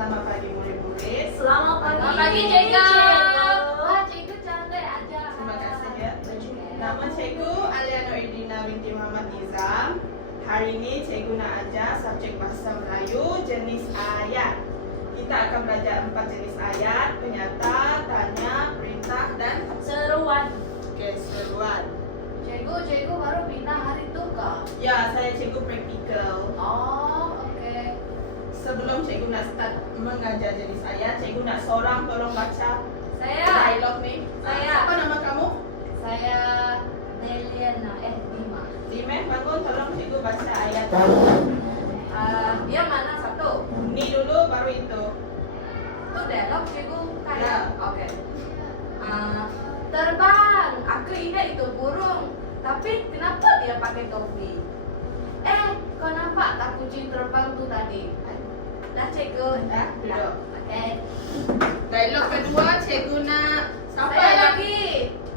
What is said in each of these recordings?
Selamat pagi murid-murid. Selamat pagi. Selamat pagi, Cikgu. Wah, Cikgu cantik aja. Terima kasih ya. Nama Cikgu Alia Noridina binti Muhammad Nizam. Hari ini Cikgu nak ajar subjek Bahasa Melayu jenis ayat. Kita akan belajar 4 jenis ayat: penyata, tanya, perintah, dan Seruan. seruan. Cikgu baru pindah hari itu kah? Ya, saya Cikgu praktikal. Oh, oke. Sebelum Cikgu nak start mengajar jenis ayat, Cikgu nak seorang tolong baca Saya. dialog ni. Saya. Apa nama kamu? Saya Deliana Dima. Dime, bangun tolong Cikgu baca ayat. Dia mana satu? Ni dulu baru itu. Itu dialog Cikgu Ya. kayak. Oke. Terbang. Aku ingat itu burung. Tapi kenapa dia pakai topi? Kau nampak tak kucing terbang tu tadi? Dah Cikgu. Dah, duduk. Oke. Dialog kedua, Cikgu nak siapa Saya yang lagi.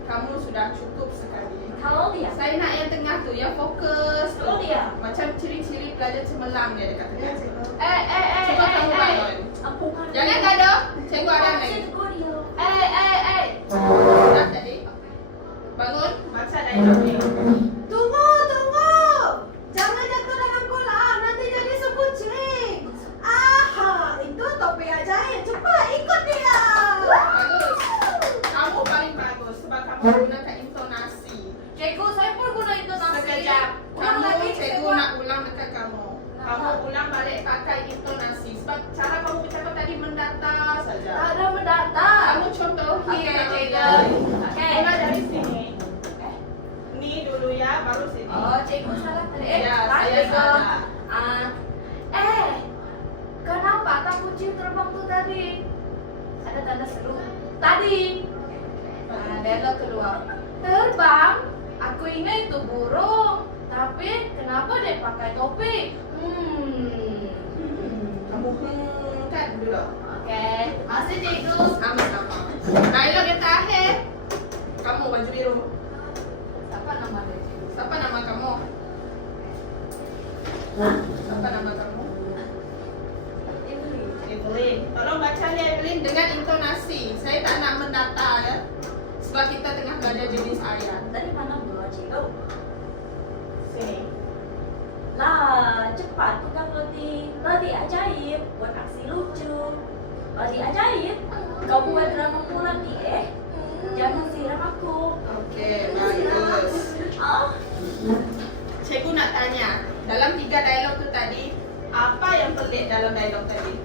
kamu sudah cukup sekali. Kalau dia. Saya nak yang tengah tu, yang fokus tu. Kalau dia. Macam ciri-ciri pelajar cemerlang dia dekat tengah. Cuba Cuba kamu bangun. Ampungan. Jangan gaduh. Cikgu ada ni. Cikgu dia. Dah tadi. Bangun, baca dialog ni. Tunggu! Jangan jatuh dalam kolam, nanti jadi sekucing. Aha, itu topi ajaib. Cepat ikut dia. Bagus. Kamu paling bagus sebab kamu gunakan intonasi. Cikgu, saya pun guna itu nasi. Sekejap. Ulang Kamu, lagi, Cikgu Cikgu. nak ulang dekat kamu. Kamu ulang balik pakai intonasi. Sebab cara kamu bercakap tadi mendata saja. Tak ada mendata. Kamu contohi. Oke, Cikgu. Oke. Mulai dari sini. Ni dulu ya, baru sini. Oh, Cikgu salah tadi. Ya, Baik, saya Cikgu. salah. Kenapa tak kucing terbang tu tadi? Ada tanda seru. Tadi. Dialog kedua. Terbang. Aku ingat itu burung. Tapi kenapa dia pakai topi? Kamu kan dulu. Oke. Masih Cikgu. Sama-sama. Dialog yang terakhir. Kamu baju biru. Siapa nama dia, Cikgu? Siapa nama kamu? Siapa nama kamu? Evelyn. Tolong baca ya Evelyn dengan intonasi. Saya tak nak mendata ya. Sebab kita tengah belajar jenis ayat. Dari mana dulu cikgu? Sini. Lah, cepat tukang roti ajaib buat aksi lucu. Roti ajaib, kau buat drama pulang nih Jangan siram aku. Okey, bagus. Ah, Cikgu nak tanya, dalam 3 dialog tu tadi, apa yang pelik dalam dialog tadi?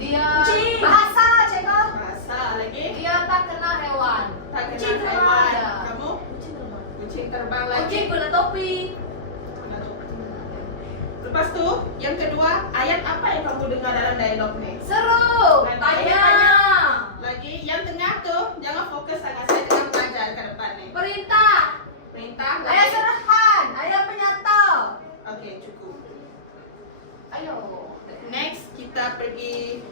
Dia Kucing. Bahasa, cikgu. Bahasa lagi. dia tak kenal hewan. Tak Kucing kenal terbang. hewan. Kamu? kucing terbang. Kucing terbang lagi. Kucing guna topi. Lepas tu, yang kedua, ayat apa yang kamu dengar dalam dialog ni? Seru. Lagi. Tanya. Lagi, yang tengah tu, jangan fokus sangat. Saya tengah mengajar ke depan ni. Perintah. Perintah. Ayat lagi. serahan, ayat penyata. Okey, cukup. Ayo. Next, kita pergi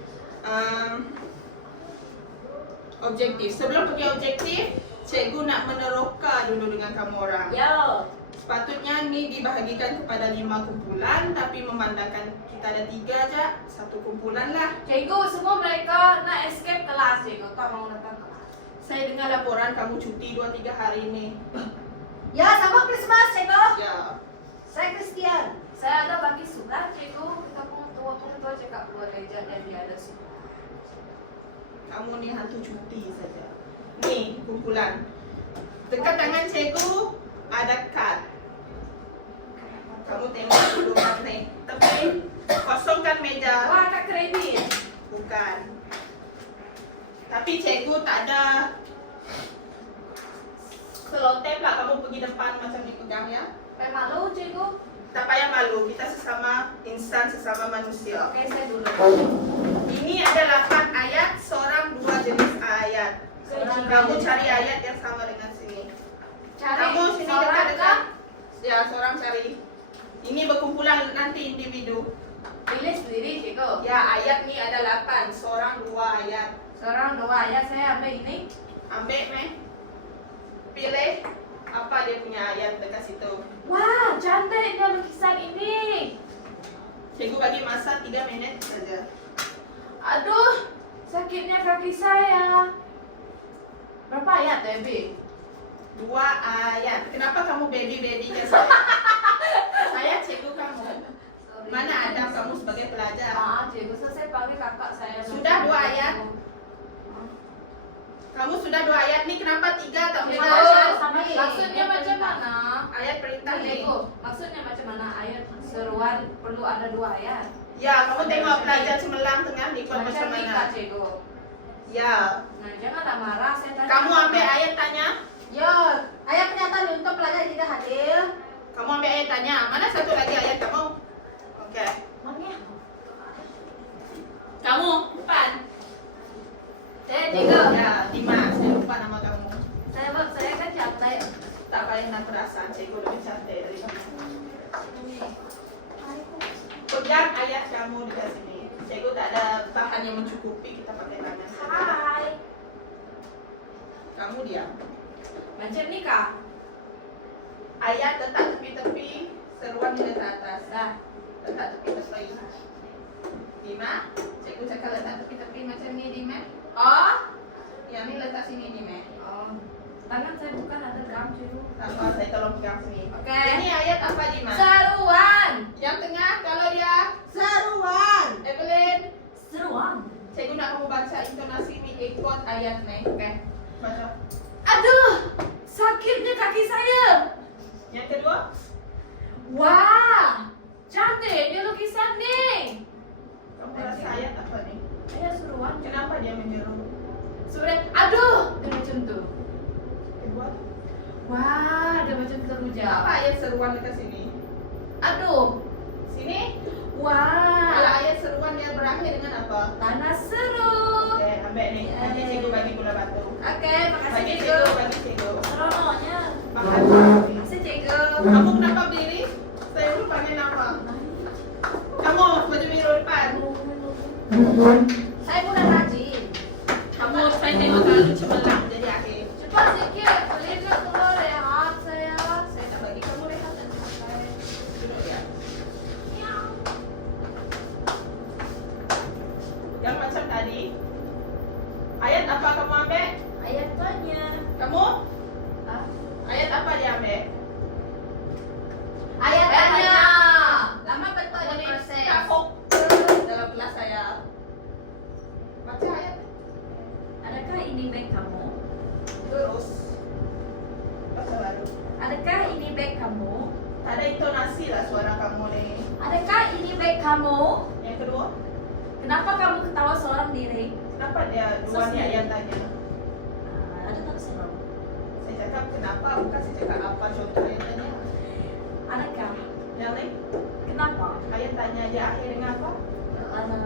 objektif. Sebelum pergi objektif, cikgu nak meneroka dulu dengan kamu orang. Yo. Sepatutnya ni dibahagikan kepada 5 kumpulan, tapi memandangkan kita ada 3 aja, 1 kumpulan lah. Cikgu, semua mereka nak escape kelas, Cikgu. Tak mau datang kelas. Saya dengar laporan kamu cuti 2-3 hari ni. Ya, sama Christmas, cikgu. Ya. Saya Kristian. Saya ada bagi surat, Cikgu. Kita pengetua cakap buat gereja dan dia ada surat. Kamu ni hantu cuti saja. Ni kumpulan. Dekat tangan cikgu ada kad. Kamu tengok dulu kad ni. Tapi kosongkan meja. Wah, Kak kredit. Bukan. Tapi cikgu tak ada selotep lah. Kamu pergi depan macam dipegang ya. Kayak malu, Cikgu. Tak payah malu. Kita sesama insan, sesama manusia. Oke, saya dulu. Ini ada 8 ayat, seorang 2 jenis ayat. Kamu cari ayat yang sama dengan sini. Cari Kamu sini seorang dekat-dekat. kan? Ya, seorang cari. Ini berkumpulan nanti individu. Pilih sendiri, Cikgu. Ya, ayat ni ada 8, seorang 2 ayat. Seorang dua ya, saya ambil ini. Ambil meh. Pilih apa dia punya ayat dekat situ. Wah, cantiknya lukisan ini. Cikgu bagi masa 3 minit saja. Aduh, sakitnya kaki saya. Berapa ayat, Debbie? 2 ayat. Kenapa kamu baby ke saya? Saya cikgu kamu. Sorry. Mana ada kamu sebagai pelajar? Cikgu, saya panggil kakak saya. Sudah 2 ayat. Kamu sudah 2 ayat nih, kenapa 3 tak boleh Cikgu, belajar? maksudnya macam mana? Ayat perintah nih. Cikgu, maksudnya macam mana ayat seruan perlu ada 2 ayat? Ya, kamu tengok pelajar cemerlang tengah nih kalau macam Macam Mika, mana. Cikgu. Ya, Nah, janganlah marah, saya tanya. kamu ambil ayat tanya. Yo, ayat pernyataan untuk pelajar yang tidak hadir. Kamu ambil ayat tanya. Mana satu lagi ayat kamu? Oke. Mana? Kamu, depan. Saya, Cikgu. Ya, Dimas. Saya lupa nama kamu. Saya kan capek. Tak payah nak perasaan cikgu lebih cantik dari kamu. Pegang ayat kamu di sini. Cikgu tak ada bahan yang mencukupi, kita pakai tangan saja. Hai. Kamu diam. Macam ni, Kak. Ayat letak tepi-tepi, seruan diletak atas. Dah. Letak tepi-tepi. Dima, cikgu cakap letak tepi-tepi macam ni, Dima. Oh, yang ni letak sini, Dima. Oh. Tangan saya bukan ada gam, Cikgu. Tak apa, saya tolong pegang sini. Oke. Ini ayat apa, Dima? Seruan. Yang tengah, kalau dia Seruan. Evelyn, Seruan. cikgu nak kamu baca intonasi ni ikut ayat ni. Oke, baca. Aduh, sakitnya kaki saya. Yang kedua, Wah, cantiknya lukisan ni. kamu rasa ayat apa nih? Ayat seruan. Kenapa dia menyuruh? Sebenarnya, aduh, dia macam tu. Kedua, Wah, dia macam terujak. apa ayat seruan dekat sini? Aduh, Sini, kalau wah, ayat seruan dia berakhir dengan apa? tanah seru. Oke, ambil nih. Nanti cikgu bagi gula batu. Oke, makasih Bagi Cikgu. cikgu, bagi cikgu. Seronoknya. Makan. Makasih Cikgu. Kamu kenapa berdiri? Saya lupa panggil nama. Kamu baju biru depan. Saya bukan rajin. Kamu saya tengok terlalu cemerlang jadi akhir. Cepat sikit, belikan keluar rehat saya. Saya tak bagi kamu rehat dan selesai. Duduk ya. Yang macam tadi. Ayat apa kamu ambil? Ayat tanya. Kamu? Ah, Ayat apa dia ambil? Ayat tanya. tanya. Lama betul Kamu di ni proses. tak fokus dalam kelas saya. Baca ayat. Adakah ini beg kamu? Terus. Baca baru. Adakah ini beg kamu? Tak ada intonasi lah suara kamu ni. Adakah ini beg kamu? Yang kedua, Kenapa kamu ketawa seorang diri? kenapa dia dua ni ayat tanya? Ada tak seru? Saya cakap kenapa, bukan saya cakap apa contoh ayat tanya. Adakah? Yang ni, Kenapa? ayat tanya dia akhir dengan apa? Tanya.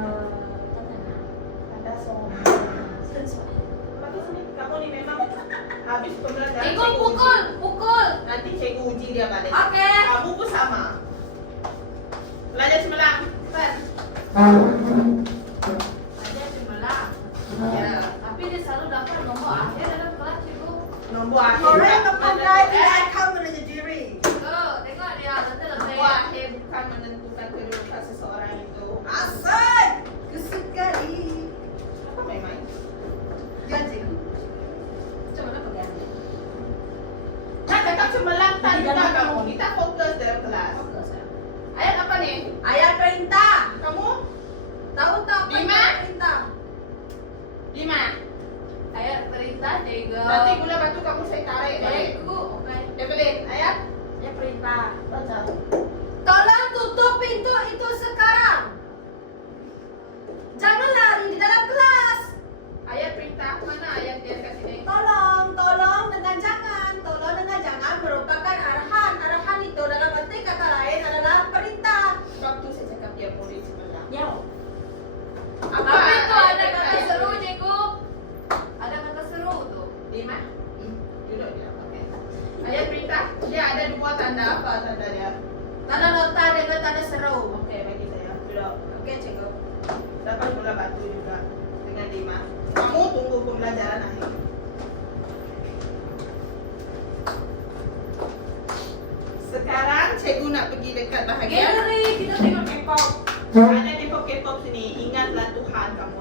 Ada soal. Sesuai. Bagi sini, kamu ni memang habis pembelajaran. Cikgu cikgu pukul, uji. pukul. Nanti cikgu uji dia balik. Oke. Kamu pun sama. Belajar cemerlang. Cepat. Aja cemerlang. Ya. Tapi dia selalu dapat nombor akhir dalam kelas Cikgu. Nombor akhir. Orang tak pandai menentukan. tidak akan menunjuk diri. Tengok dia, nanti lebih. Nombor akhir bukan menentukan kedudukan seseorang itu. Asal. Kesekali. Apa main-main? Jangan cikgu. Coba lah pegang. Nak cakap cemerlang tak juga kamu. Kita fokus dalam kelas. Ayat apa nih? Ayat perintah. Kamu? Tahu tak apa Lima. ayat perintah? 5. Ayat perintah Cikgu. Nanti gula batu kamu saya tarik balik. Cikgu, oke. Evelyn, ayat? Ya perintah. Baca. Tolong tutup pintu itu sekarang. Jangan lari di dalam kelas. Ayat perintah mana ayat dia kat sini? Tolong dengan jangan. Tolong dengan jangan merupakan arahan. Arahan itu dalam arti kata lain adalah perintah. Waktu saya cakap dia boleh cemerlang. Ya. Apa Tapi itu ayat ada yang kata ayat seru ini? Cikgu. Ada kata seru tuh. 5. Duduk dia. Okey. Ayat perintah dia ada 2 tanda. Apa tanda dia? Tanda nota dengan tanda seru. Okey, bagi saya. Duduk. Okey cikgu. Dapat gula batu juga dengan 5. Kamu tunggu pembelajaran akhir. Sekarang cikgu nak pergi dekat bahagian Gallery, kita tengok K-pop. ada K-pop sini. Ingatlah Tuhan kamu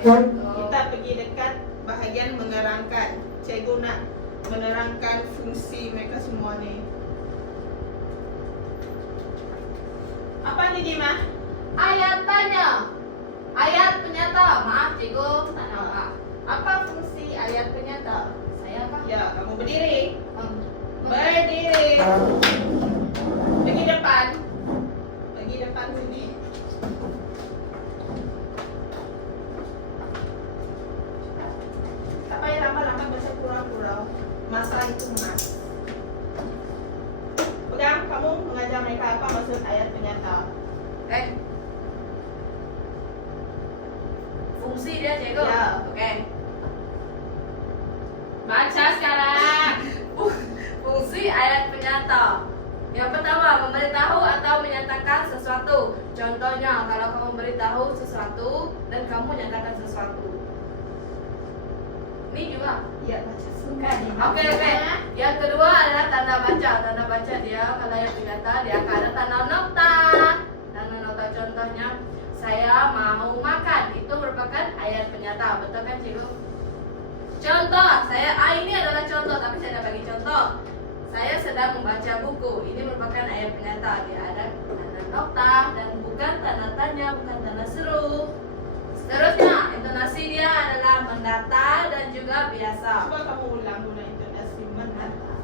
Kita pergi dekat bahagian menerangkan. Cikgu nak menerangkan fungsi mereka semua ni. Apa ni Dima? Ayat tanya. Ayat penyata. Maaf cikgu, tak nampak. Apa fungsi ayat penyata? Saya apa? Ya, kamu berdiri. Um, Berdiri. Pergi depan. Pergi depan sini. Tak payah lama-lama baca pura-pura. Masa itu mas. Pegang, kamu mengajar mereka apa maksud ayat penyata? Fungsi dia cikgu. Ya. Oke. Baca sekarang. Fungsi ayat penyata. Yang pertama, memberitahu atau menyatakan sesuatu. Contohnya, kalau kamu memberitahu sesuatu dan kamu menyatakan sesuatu. Ini juga. Ya, baca suka Dima. Oke. Yang kedua adalah tanda baca. Tanda baca dia kalau yang penyata dia akan ada tanda nokta. Tanda nokta contohnya, saya mau makan. Itu merupakan ayat penyata. Betul kan cikgu? Contoh, ini adalah contoh tapi saya dah bagi contoh. Saya sedang membaca buku. Ini merupakan ayat penyata. Dia ada tanda nokta dan bukan tanda tanya, bukan tanda seru. Seterusnya, intonasi dia adalah mendata dan juga biasa. Coba kamu ulang guna intonasi menata.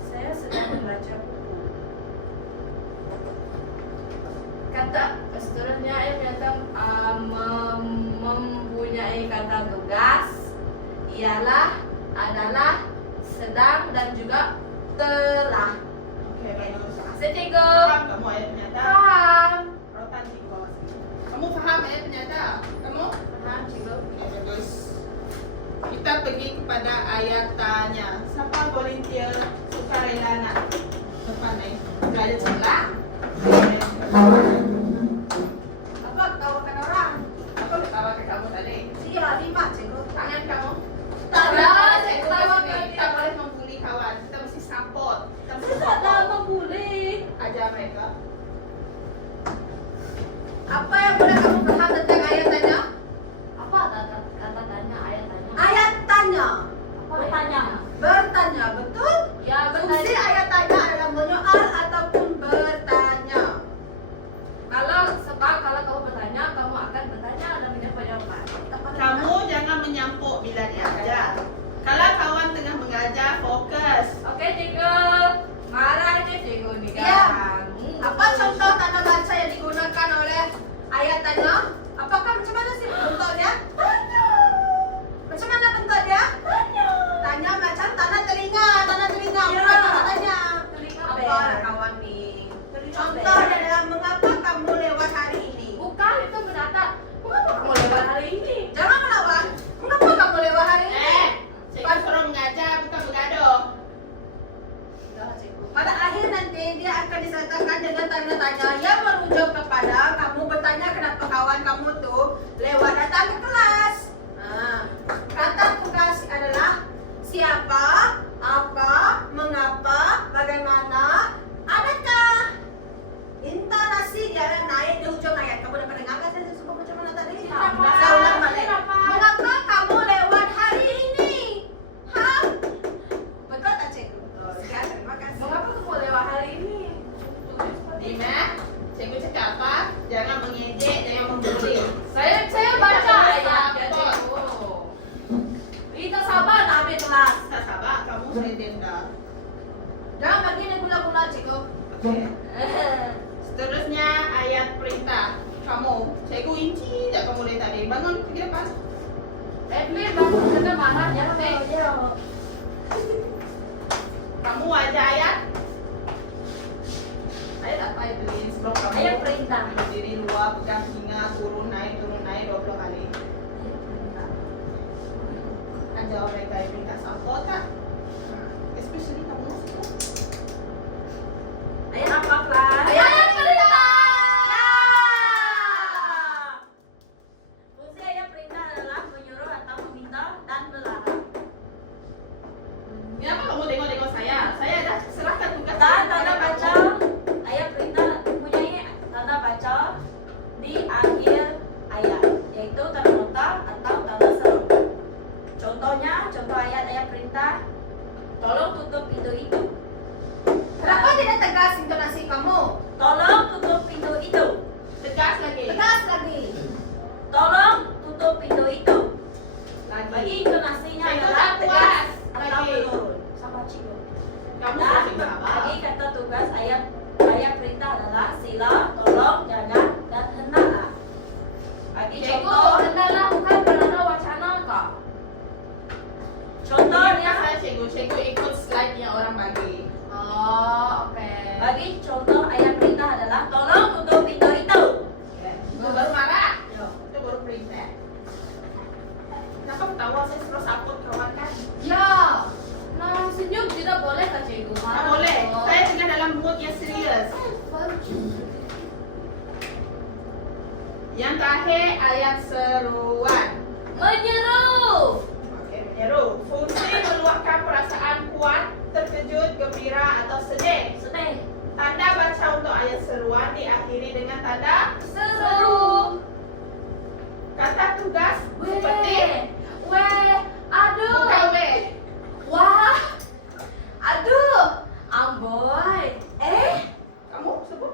Saya sedang membaca buku. Kata seterusnya ayat penyata mempunyai kata tugas ialah, adalah, sedang dan juga telah. Oke, bagus. Saya cikgu. Faham kamu ayat penyata? Paham. Rotan cikgu bawah sini. Kamu faham ayat penyata? Kamu? Paham cikgu. Oke, bagus. Kita pergi kepada ayat tanya. Siapa volunteer sukarela nak depan ni? Dah ada celah. Apa ketawakan orang? Apa ketawa ke kamu tadi? Iya, Dima cikgu. Tangan kamu. Tak ada, saya Cikgu ketawa di sini. ke Kita boleh membuli kawan. Kita mesti support. Kita mesti Tak ada support. membuli. Ajar mereka. Apa yang pernah kamu paham tentang ayat tanya? Apa kata tanya, ayat tanya? Ayat tanya. Apa bertanya? Bertanya, betul? Ya, Fungsi betul. ayat tanya adalah menyoal ataupun bertanya. Sebab kalau kamu bertanya, kamu akan bertanya dan menjawab jawaban. Kamu jangan menyampuk bila diajar. Kalau kawan tengah mengajar, fokus. Oke cikgu. Marah aja cikgu nih kan. Ya. Apa contoh tanda baca yang digunakan oleh ayat tanya? Apakah macam mana sih bentuknya? Tanya. Macam mana bentuknya? Tanya. Tanya macam tanda telinga, Ya. bukan tanda tanya. Telinga Apa ber. lah kawan nih? Contoh adalah mengapa kamu lewat hari ini? Bukan itu menata. Mengapa kamu lewat hari ini? Jangan melawan. Mengapa kamu lewat hari ini? Cikgu suruh mengajar, bukan bergaduh. Sudahlah cikgu. Pada akhir nanti dia akan disertakan dengan tanda tanya yang merujuk kepada kamu bertanya kenapa kawan kamu tuh lewat datang ke kelas. Nah, kata tugas adalah siapa, apa, mengapa, bagaimana, adakah. Intonasi dia akan naik di ujung ayat. Kamu dapat dengarkan saya sebut macam mana tadi? Kenapa? Saya ulang balik. Kenapa? Mengapa kamu lewat hari ini? Hah? Betul tak cikgu? Sekian, terima kasih. Mengapa kamu lewat hari ini? Dina, cikgu cakap apa? Jangan mengejek, jangan membuli. Saya baca ayat ya cikgu. Kita sabar nak habis kelas. Tak sabar, kamu saya denda. Jangan bagi ni gula-gula cikgu. Okey. Seterusnya ayat perintah. Kamu, cikgu inci tak kamu dari tadi. Bangun pergi depan. Please bangun kena marah ya Nek. Kamu ajar ayat. Ayat apa itu? Sebelum kamu Ayat perintah. berdiri luar, pegang singa, turun naik 20 kali. Ajar mereka yang minta support tak? Especially kamu. Ayat apa kelas? Ayat perintah. Fungsi ayat perintah adalah menyuruh atau meminta dan melarang. Kenapa kamu tengok-tengok saya? Saya dah serahkan tugas Dan saya tanda kepada baca, kamu. ayat perintah mempunyai tanda baca di akhir ayat, yaitu tanda nota tegas intonasi kamu. Tolong tutup pintu itu. Tegas lagi. Tegas lagi. Tolong tutup pintu itu. Lagi. Bagi intonasinya Cikgu adalah tak tegas puas. atau Lagi. menurun. Sama cikgu. Kamu Dan sudah apa? bagi kata tugas ayat perintah adalah sila, tolong, jangan, dan hendaklah. Bagi Cikgu, contoh, hendaklah bukan berada wacana kak. contohnya, saya cikgu ikut slide yang orang bagi. Oh, oke. bagi contoh ayat perintah adalah tolong tutup pintu itu. Itu baru marah. Itu baru perintah. Kenapa ketawa? Saya suruh saput kawan kan? Ya, nah senyum tidak boleh kak cikgu. Tak boleh. Saya tengah dalam mood yang serius. Yang terakhir ayat seruan. Menyeru. Okey, menyeru. Fungsi meluahkan perasaan kuat, terkejut, gembira atau sedih. Sedih. Tanda baca untuk ayat seruan diakhiri dengan tanda Seru. kata tugas seperti Weh, aduh. bukan W. Wah, aduh, Amboy. Kamu sebut?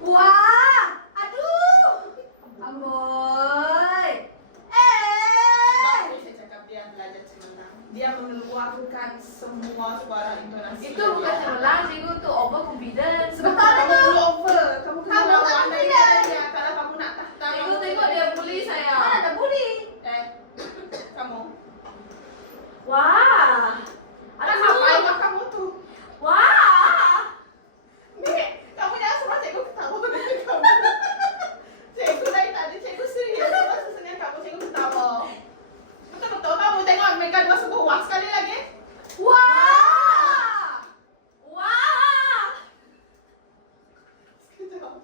Wah, aduh, Amboy. Bagus saya cakap dia belajar cemerlang. Dia mengeluarkan semua suara intonasi. Itu bukan cemerlang, cikgu itu overconfidence. Sebentar, kamu belum over. Kamu Kamu tak lawan dari confident. dia. Kalau kamu nak tahta, Cikgu kamu tengok dia bully saya. Mana ada bully? Kamu. Wah. Tak sampai mah kamu tuh. Wah. Nih, kamu jangan suruh cikgu ketawa dengan kamu. Cikgu dari tadi, cikgu serius. Cuma sesenang kamu, cikgu ketawa. Betul-betul kamu tengok mereka dua sebut wah sekali lagi. Wah. Wah. Sekejap.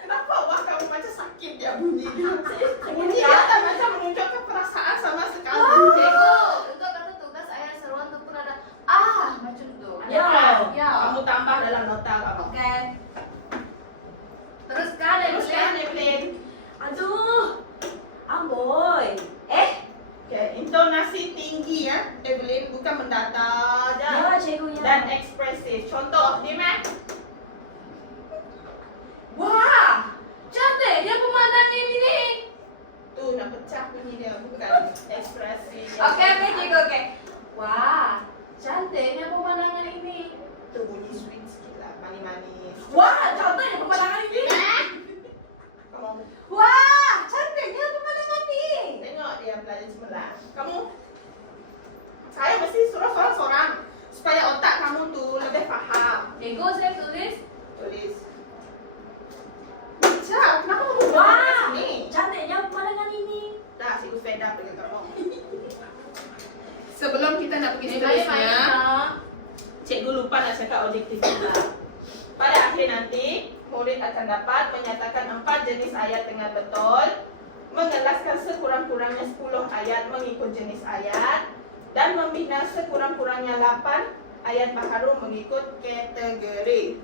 Kenapa wah kamu macam sakit dia bunyi dia? Bunyi dia tak macam menunjukkan perasaan sama sekali. Cikgu, untuk kata tugas ayat seruan itu pun ada macam tu. Ya. Ya. Kamu tambah dalam nota kamu. Oke. Teruskan, Teruskan, Evelyn. Evelyn. Aduh. Amboy. Okay, intonasi tinggi ya, Evelyn, bukan mendatar Ya, je. cikgunya. Dan ekspresif. Contoh, Diman. Wah, cantik dia pemandangan ini. Tuh, nak pecah bunyi dia, bukan ekspresif. Oke, cikgu, oke. Wah, cantiknya pemandangan ini. Tuh bunyi sweet sikit lah, manis-manis. Wah, cantiknya pemandangan ini. Kamu Wah, cantiknya pemandangan ini. tengok dia belajar cemerlang. Kamu, saya mesti suruh seorang-seorang supaya otak kamu tuh lebih faham. Cikgu, saya tulis. Tulis. Baca, kenapa kamu Wah. belajar sini? Cantiknya pemandangan ini. Dah, cikgu fed up dengan kamu. Sebelum kita nak pergi Cikgu, seterusnya, nak. cikgu lupa nak cakap objektif kita. Pada akhir nanti, murid akan dapat menyatakan 4 jenis ayat dengan betul, mengelaskan sekurang-kurangnya 10 ayat mengikut jenis ayat, dan membina sekurang-kurangnya 8 ayat baharu mengikut kategori.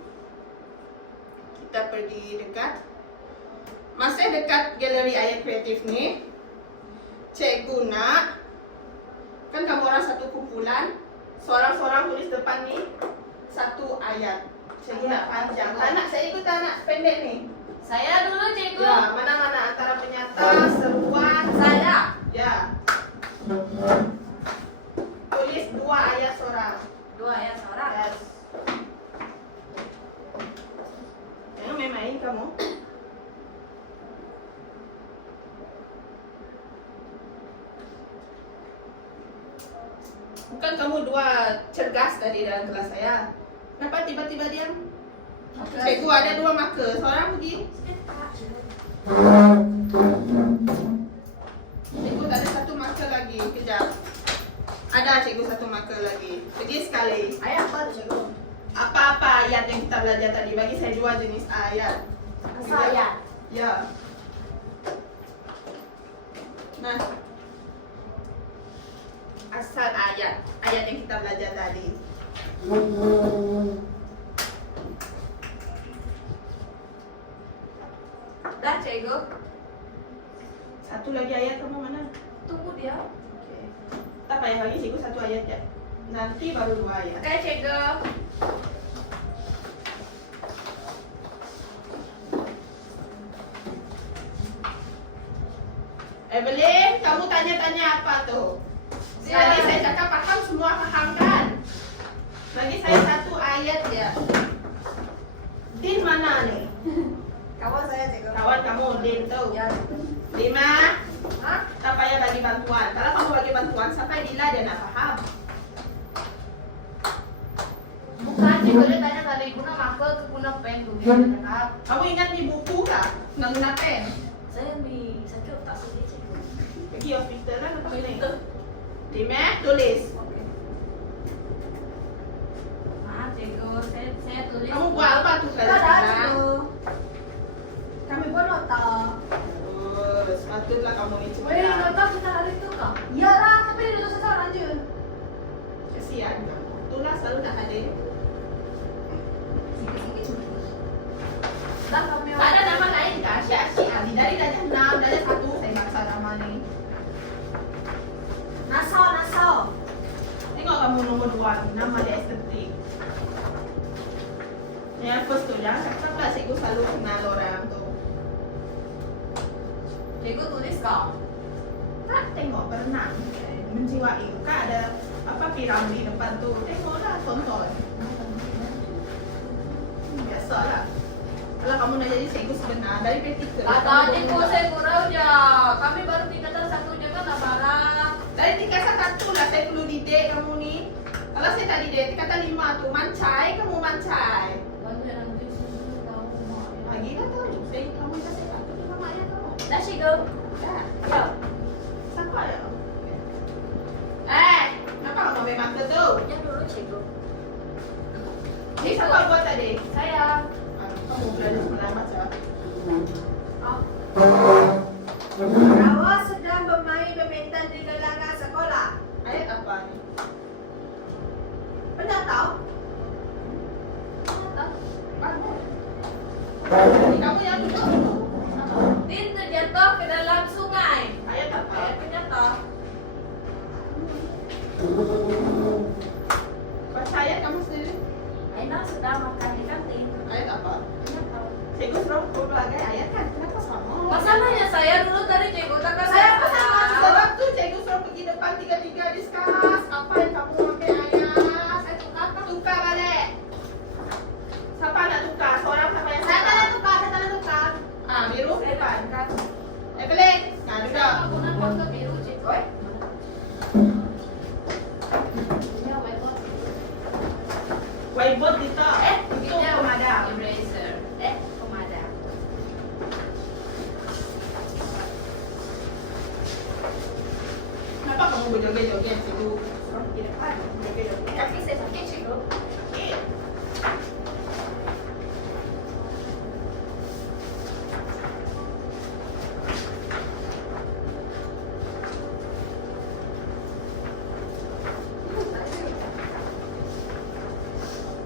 Kita pergi dekat. Masih dekat galeri ayat kreatif ni. Cikgu nak, kan kamu orang satu kumpulan, seorang-seorang tulis depan ni satu ayat. Cikgu nak panjang. Tak nak saya ikut, tak nak pendek ni. Saya dulu, cikgu. Ya, mana-mana antara penyata, seruan. Saya. Ya. Tulis 2 ayat seorang. 2 ayat seorang. Yes. Jangan main-main kamu. Bukan kamu dua cergas tadi dalam kelas saya. Kenapa tiba-tiba diam? Cikgu ada 2 marker. Seorang pergi. Cikgu tak ada 1 marker lagi. Kejap. Ada cikgu 1 marker lagi. Pergi sekali. Ayat apa tu, cikgu? Apa-apa ayat yang kita belajar tadi. Bagi saya 2 jenis ayat. Asal ayat. Ya. Nah. Asal ayat. Ayat yang kita belajar tadi. Dah, cikgu. 1 lagi ayat kamu mana? Tunggu dia. Okey. Tak payah lagi cikgu 1 ayat je. Nanti baru 2 ayat. Oke, cikgu. Evelyn, kamu tanya-tanya apa tuh? Tadi saya cakap paham, semua paham kan? Bagi saya satu ayat ya. Din mana nih? Kawan saya cikgu. Kawan kamu, Din tuh. Ya. 5. Hah? Tak payah bagi bantuan. Kalau kamu bagi bantuan, sampai bila dia nak faham. Bukan, cikgu dia tanya tadi guna marker ke guna pen tuh dia cakap. Kamu ingat di buku kah? Nggak guna pen? Saya sakit otak sendiri cikgu. Pergi hospital lah lepas ni. 5, tulis. Maaf cikgu, saya tulis. Kamu buat apa tuh Tak kali ada sekarang? cikgu. Kami pun nota. Sepatutlah kamu ni Weh, cepat. nota kita hari itu kah? Iyalah, tapi dulu sekarang je. Kesian kamu. Itulah selalu nak hadir. Dah kami. Tak ada nama lain kah? Syah-Syah Ali. Dari darjah 6, darjah 1 saya maksa nama ni. Nasau. Tengok kamu nombor 2 ni, nama dia estetik. Yang first tu, jangan cakap lah cikgu selalu kenal orang tu. Cikgu tulis kah? Tak tengok berenang. Menjiwai. Kan ada apa piramid depan tu. Tengoklah, tonton. Biasalah. Kalau kamu nak jadi cikgu sebenar, dari praktikal. Kata cikgu saya kurang je. Kami baru tingkatan 1 je kan barang. Dari tingkatan 1 lah saya perlu didik kamu ni. Kalau saya tak didik, tingkatan 5 tu mancai, kamu mancai. Banyak nanti susu tahu mak. Lagi dah tahu. Saya kamu dah saya tu nama ayah kamu. Dah cikgu. Dah. Ya. Siapa ya? Kenapa kamu ambil mata tu? Yang dulu cikgu. Ni siapa buat tadi? Saya. Kamu belajar selamat ya. Rawa sedang bermain badminton di gelanggang sekolah. Ayat apa ni? Pernah tahu? Bangun. Jadi kamu yang duduk dulu. Tin terjatuh ke dalam sungai. Ayat apa? Ayat terjatuh. Baca ayat kamu sendiri. Aina sedang makan di kantin. Ayat apa? Kenapa? Cikgu suruh pelbagai ayat kan? Kenapa sama? Masalahnya saya dulu tadi cikgu takkan Saya saya pernah Sebab tu cikgu suruh pergi depan tiga-tiga diskus. Apa yang kamu pakai ayat? Saya Tukar balik. Siapa nak tukar? Seorang siapa yang Saya tak ada tukar, saya tak ada tukar. Biru saya depan. kan. Evelyn. Nah, duduk. Saya guna marker biru cikgu. Oi. Ya, whiteboard. Whiteboard kita. Itu pemadam. Eraser. Pemadam. Kenapa kamu berjoget-joget cikgu? Suruh pergi depan. Joget-joget. Tapi saya sakit cikgu. Eh.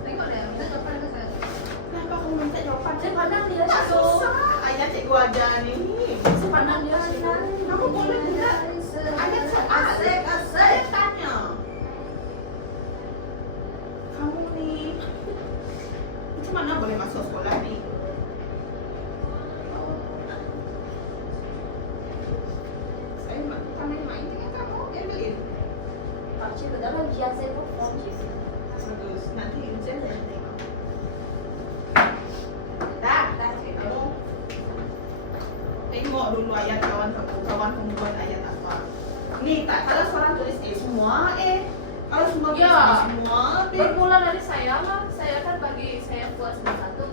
Tengok deh, minta jawapan ke saya. Kenapa kamu minta jawapan? Saya pandang dia Tak cikgu. susah. Ayat cikgu ajar ni. Saya pandang dia cikgu. Kamu boleh tidak? Ayat soal. Asik. Saya tanya. Kamu ni macam mana boleh masuk sekolah ni? Saya pandai main dengan kamu, Evelyn. Pak cikgu dalam ujian saya perform cikgu. Bagus. Nanti ujian saya tengok. Dah. Kamu tengok dulu ayat kawan kamu buat ayat apa. Ni tak kalau seorang tulis semua kalau semua tulis Ya. semua B. Bermula dari saya lah. Saya kan bagi saya buat satu.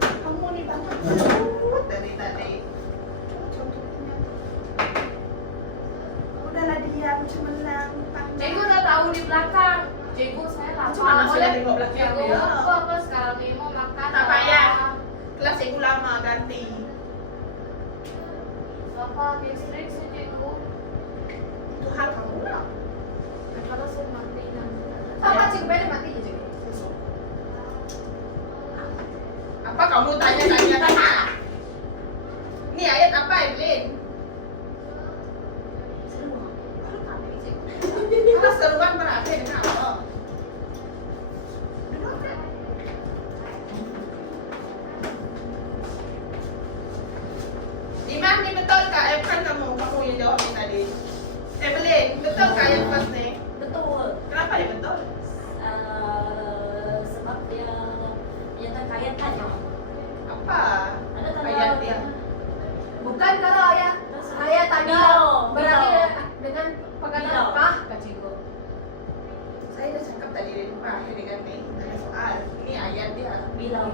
Kamu ni banyak banget dari tadi. Coba contohnya. Udahlah diam cemerlang. Cikgu udah tahu di belakang. Cikgu saya lapar. Macam mana saya tengok belakang Cikgu dia? apa sekarang ni mau makan? Tak payah. Kelas cikgu lama ganti. Bapak distrik sih cikgu. Itu hal kamu lah. Kalau saya mati nanti. Apa cikgu boleh mati je cikgu? Besok. Apa kamu tanya? Ni ayat apa Evelyn? Baru tak ada cikgu. Kalau seruan berakhir dengan apa? Imam ni betul tak? Bukan kamu. Bilang. Apa, Kak Cikgu? Saya dah cakap tadi Pak akhir dengan nih ada soal. Ini ayat dia. Bilang.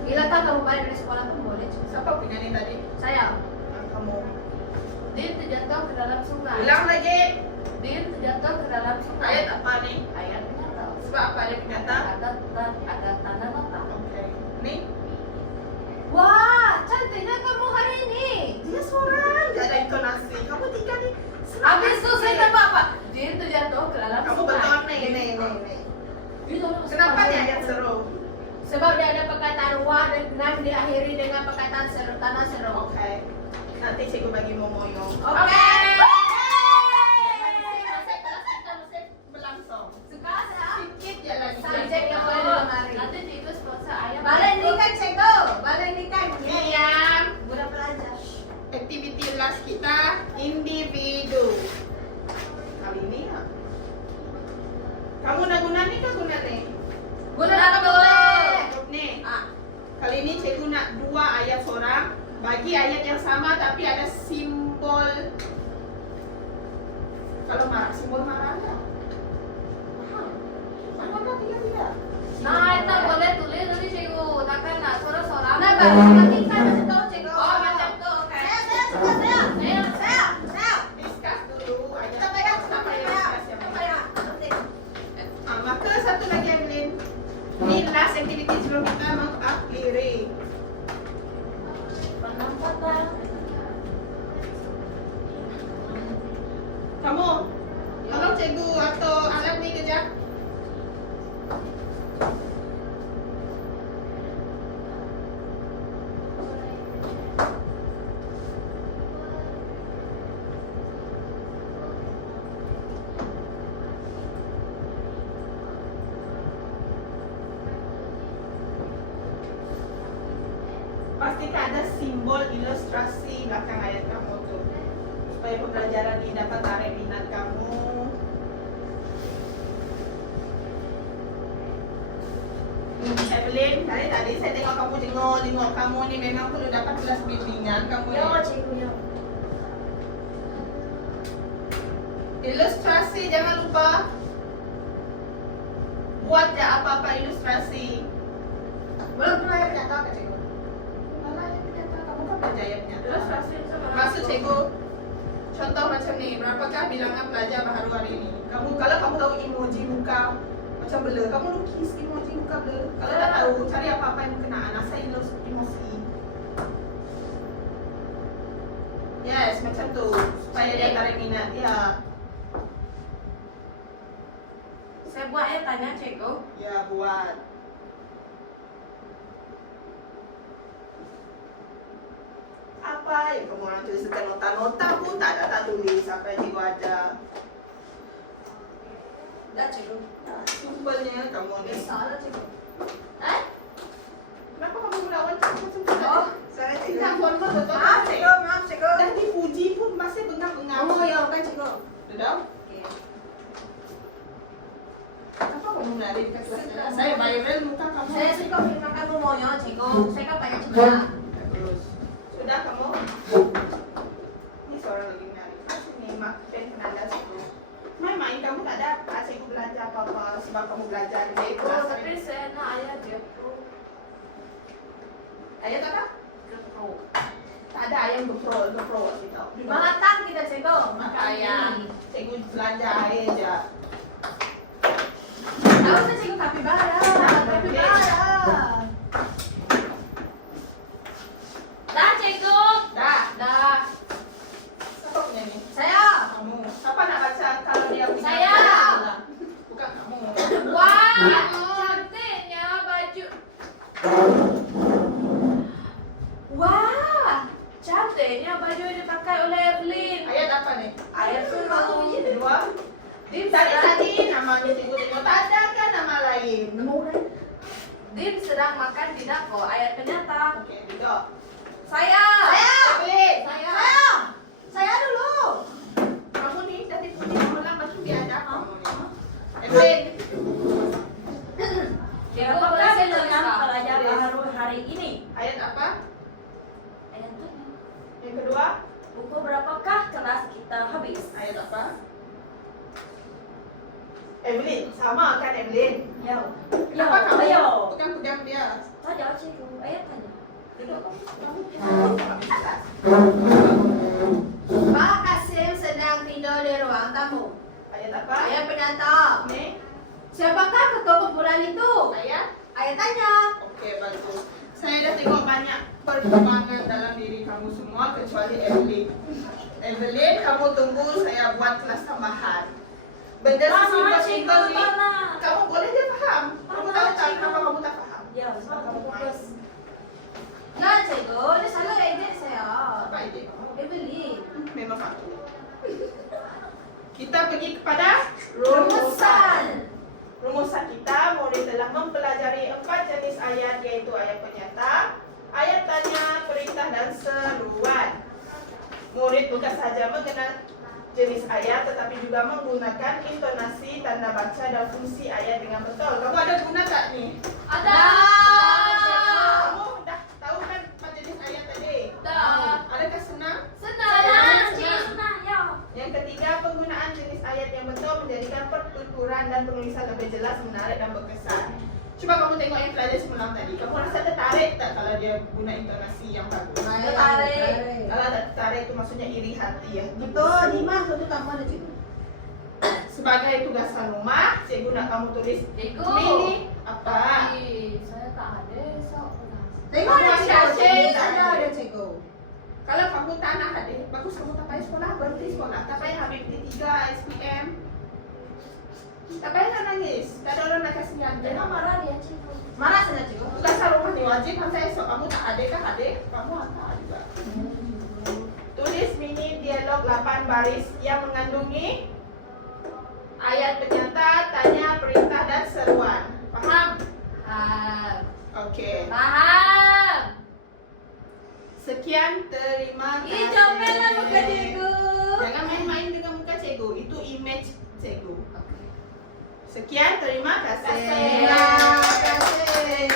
Bila tak kamu balik dari sekolah pun boleh. Cikgu. Siapa punya nih tadi? Saya. Kamu. Din terjatuh ke dalam sungai. Bilang lagi. Din terjatuh ke dalam sungai. Ayat apa nih? Ayat nyata. Sebab apa dia nyata? Ada tanda nota. Oke. Nih. Wah, cantiknya kamu hari ini. Dia seorang. Gak ada intonasi. Kamu tiga nih. Habis itu saya tanya apa? Din terjatuh ke dalam Kamu sungai. betul nih. Kenapa nih ayat seru? Sebab dia ada perkataan wah dan diakhiri dengan perkataan seru, tanah seru. Oke. Nanti cikgu bagi momoyo. Oke. Berlangsung. Sekarang Sedikit je lagi. subjek yang boleh dilemari. Nanti itu sponsor ayam. Balik ni kan cikgu. Balik ni kan. Diam. Budak pelajar. Aktiviti kelas kita individu. Kali ini ya. Kamu nak guna ni ke guna ni? Guna apa? Nih. Ah. Kali ini cikgu nak dua ayat seorang. Bagi ayat yang sama tapi ada simbol. Kalau marah, simbol marah ada. Mana tiga-tiga? Nah, itu boleh tulis tadi cikgu. Takkan nak suara-suara. Nah, baru nanti kan masih tahu cikgu. Oh, macam tu. Oke. Saya. Discuss dulu ayat. Kita pegang, Sampai kita yang pegang. discuss yang Kita mana. pegang. Maka satu lagi Evelyn. Ini last activity sebelum kita mengakhiri. Penempatan. Kamu, tolong cikgu atau alat ni kejap. Pastikan ada simbol ilustrasi belakang ayat kamu tuh supaya pembelajaran ini dapat tarik minat kamu. Evelyn, dari tadi saya tengok kamu jenguk kamu ni memang perlu dapat kelas bimbingan kamu ni. Cikgu ya. Ilustrasi jangan lupa buat ya apa-apa ilustrasi. Belum pernah ya punya tahu ke cikgu. Malah yang ternyata kamu kan belajar ayatnya. Ilustrasi sama. Maksud cikgu, contoh macam ni, berapakah bilangan pelajar baru hari ini? Kalau kamu tahu emoji muka macam blur, kamu lukis emoji muka blur. Kalau tak tahu, cari apa-apa yang berkenaan, asal emosi. Yes, macam tu, supaya dia tarik minat. Ya, Saya buat ya tanya cikgu. ya buat. Apa yang kamu orang tuliskan nota-nota pun tak tulis sampai cikgu ajar. Dah cikgu. Simpelnya kamu ni. Salah cikgu. Kenapa kamu melawan macam tu? Oh, saya cikgu. Tidak formal betul. Maaf cikgu, maaf cikgu. Dan dipuji pun masih bengang-bengang. Kamu yang kan cikgu. Sudah? Okey. Kenapa kamu menari dekat kelas? Saya viral muka kamu. Saya suka firman kamu maunya cikgu. Saya kan banyak cikgu. Bagus. Sudah kamu? Ini seorang lagi menari. Sini mak pen penanda situ. Main-main kamu tak dapat cikgu belajar apa-apa sebab kamu belajar di Oh, kelas. tapi saya nak ayat GoPro. Ayat apa? GoPro. Tak ada ayam gepro kita. Malatang kita cikgu. Maka ayam. Cikgu belajar aja. Tahu saya cikgu kapibara. Kapibara. Dah cikgu. Dah. Dah. Siapa punya ni? Saya. Kamu. Siapa nak baca kalau dia punya? Saya. Bukan kamu. Wah, cantiknya baju. Wah, cantiknya baju yang dipakai oleh Evelyn. Ayat apa nih? Ayat Satu, satu. dua. Tadi namanya tengok tak ada kan nama lain. Dim sedang makan di dapur. Ayat penyata. Okey, duduk. Saya. Evelyn. Saya. Saya dulu. Kamu ni dah dipuji orang lepas tu dia ada kamu ni. Evelyn. Cikgu berhasil dengan pelajar baru hari ini. Ayat apa? Ayat tu. Yang kedua? Pukul berapakah kelas kita habis? Ayat apa? Evelyn, sama kan Evelyn? Ya. Kenapa kamu ayo. pegang-pegang dia? Tanya cikgu, ayah tanya. Pak Kasim sedang tidur di ruang tamu. Ayat apa? Ayah penata. Nih, Siapakah ketua kumpulan itu? ayat. Ayah tanya. Oke, bagus. Saya dah tengok banyak perkembangan dalam diri kamu semua kecuali Evelyn. Evelyn, kamu tunggu saya buat kelas tambahan. Benda simpel-simpel ni, kamu boleh dia faham. Kamu tahu tak kenapa kamu tak faham? Ya, kamu fokus. Ya cikgu, dia selalu edit saya. Apa ide kamu? Evelyn. Memang fakta. Kita pergi kepada Rumusan. Rumusan kita, murid telah mempelajari 4 jenis ayat, yaitu ayat penyata, ayat tanya, perintah dan seruan. Murid bukan sahaja mengenal jenis ayat, tetapi juga menggunakan intonasi, tanda baca dan fungsi ayat dengan betul. Kamu ada guna tak ni? Ada. Kamu dah tahu kan 4 jenis ayat tadi? Dah. Adakah senang? Senang. Senang, ya. Yang ketiga, penggunaan jenis ayat yang betul menjadikan pertuturan dan penulisan lebih jelas, menarik dan berkesan. Cuba kamu tengok yang pelajar semalam tadi. Kamu rasa tertarik tak kalau dia guna intonasi yang bagus? Tertarik. Kalau tak tertarik itu maksudnya iri hati ya. Betul, Dimas, itu kamu ada cikgu. Sebagai tugasan rumah, cikgu nak kamu tulis Cikgu. ini apa? Saya tak ada esok kelas. Tengok ada Kamu cikgu. ada cikgu. Ada ada cikgu. Kalau kamu tak nak hadir, bagus kamu tak payah sekolah, berhenti sekolah. Tak payah ambil PT3, SPM. Tak payah nak nangis. Tak ada orang nak kasihan. Jangan marah dia, cikgu. Marah sana cikgu. Tugasan rumah ni wajib masa esok kamu tak hadir kan hadir, kamu hantar juga. Tulis mini dialog 8 baris yang mengandungi ayat penyata, tanya, perintah dan seruan. Faham? Faham. Okey. Faham. Sekian, terima kasih. Ih, comellah muka cikgu. Jangan main-main dengan muka cikgu, itu image cikgu. Sekian, terima kasih. Terima kasih.